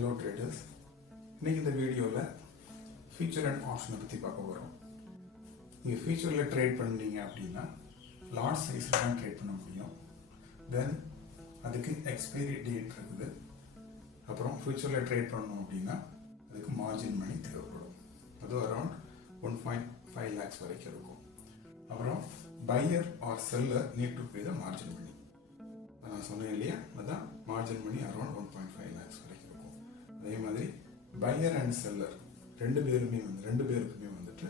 Hello traders. இன்னைக்கு இந்த வீடியோவில் ஃபியூச்சர் அண்ட் ஆப்ஷனை பற்றி பார்க்க போகிறோம். நீங்கள் ஃபியூச்சரில் ட்ரேட் பண்ணீங்க அப்படின்னா லார்ஜ் சைஸில் தான் ட்ரேட் பண்ண முடியும். தென் அதுக்கு எக்ஸ்பைரி டேட் இருக்குது. அப்புறம் ஃபியூச்சரில் ட்ரேட் பண்ணணும் அப்படின்னா அதுக்கு மார்ஜின் மணி தேவைப்படும். அது அரௌண்ட் 1.5 lakhs வரைக்கும் இருக்கும். அப்புறம் buyer or seller need to pay the margin money. நான் சொன்னேன் இல்லையா, அதான் மார்ஜின் மணி அரௌண்ட் 1.5 lakhs வரைக்கும் இருக்கும். அதே மாதிரி பையர் அண்ட் செல்லர் ரெண்டு பேருக்குமே வந்துட்டு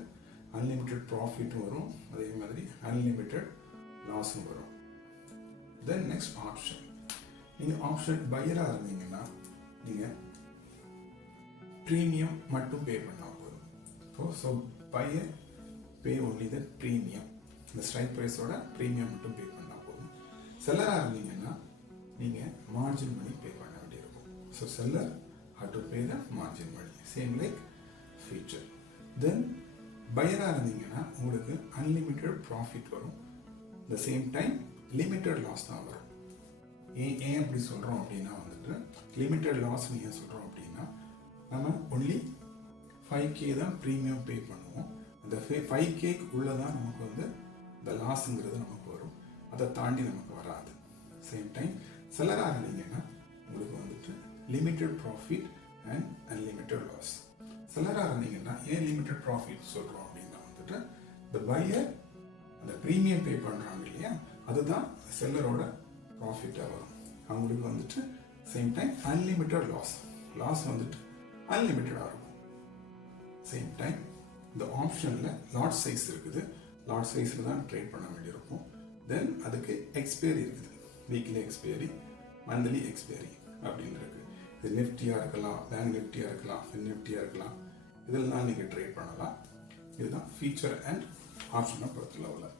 அன்லிமிட்டெட் ப்ராஃபிட்டும் வரும், அதே மாதிரி அன்லிமிட்டெட் லாஸும் வரும். Then next option. நீங்கள் ஆப்ஷன் பையராக இருந்தீங்கன்னா நீங்கள் ப்ரீமியம் மட்டும் பே பண்ணால் போதும். So buyer pay only the premium, இந்த ஸ்ட்ரைக் ப்ரைஸோட ப்ரீமியம் மட்டும் பே பண்ணால் போதும். செல்லராக இருந்தீங்கன்னா நீங்கள் மார்ஜின் மணி பே பண்ண வேண்டியிருக்கும். So seller have to pay the margin money, same like future. Then பையராக இருந்தீங்கன்னா உங்களுக்கு அன்லிமிட்டெட் ப்ராஃபிட் வரும், the same time limited loss தான் வரும். ஏன் அப்படி சொல்கிறோம் அப்படின்னா வந்துட்டு லிமிட்டெட் லாஸ் ஏன் சொல்கிறோம் அப்படின்னா நம்ம ஒன்லி 5K தான் ப்ரீமியம் பே பண்ணுவோம். அந்த 5K உள்ளே தான் நமக்கு வந்து இந்த லாஸுங்கிறது நமக்கு வரும், அதை தாண்டி நமக்கு வராது. சேம் டைம் செல்லராக இருந்தீங்கன்னா உங்களுக்கு வந்துட்டு limited profit and unlimited loss. செல்லராக இருந்தீங்கன்னா ஏன் லிமிட்டெட் ப்ராஃபிட் சொல்கிறோம் அப்படின்னா வந்துட்டு இந்த பையர் அந்த ப்ரீமியம் பே பண்ணுறாங்க இல்லையா, அதுதான் செல்லரோட ப்ராஃபிட்டாக வரும். அவங்களுக்கு வந்துட்டு சேம் டைம் அன்லிமிட்டெட் லாஸ் வந்துட்டு அன்லிமிட்டடாக இருக்கும். சேம் டைம் இந்த ஆப்ஷனில் லாட் சைஸ் இருக்குது, லாட் சைஸில் தான் ட்ரேட் பண்ண வேண்டியிருக்கும். தென் அதுக்கு எக்ஸ்பைரி இருக்குது, வீக்லி எக்ஸ்பைரி, மந்த்லி எக்ஸ்பைரி அப்படின்னு இருக்கு. இது நிஃப்டியாக இருக்கலாம், பேங்க் நிஃப்டியாக இருக்கலாம், ஃபின் நிஃப்டியாக இருக்கலாம், இதெல்லாம் நீங்கள் ட்ரேட் பண்ணலாம். இதுதான் ஃபீச்சர் அண்ட் ஆப்ஷனை பொறுத்தளவில்.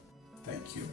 தேங்க்யூ.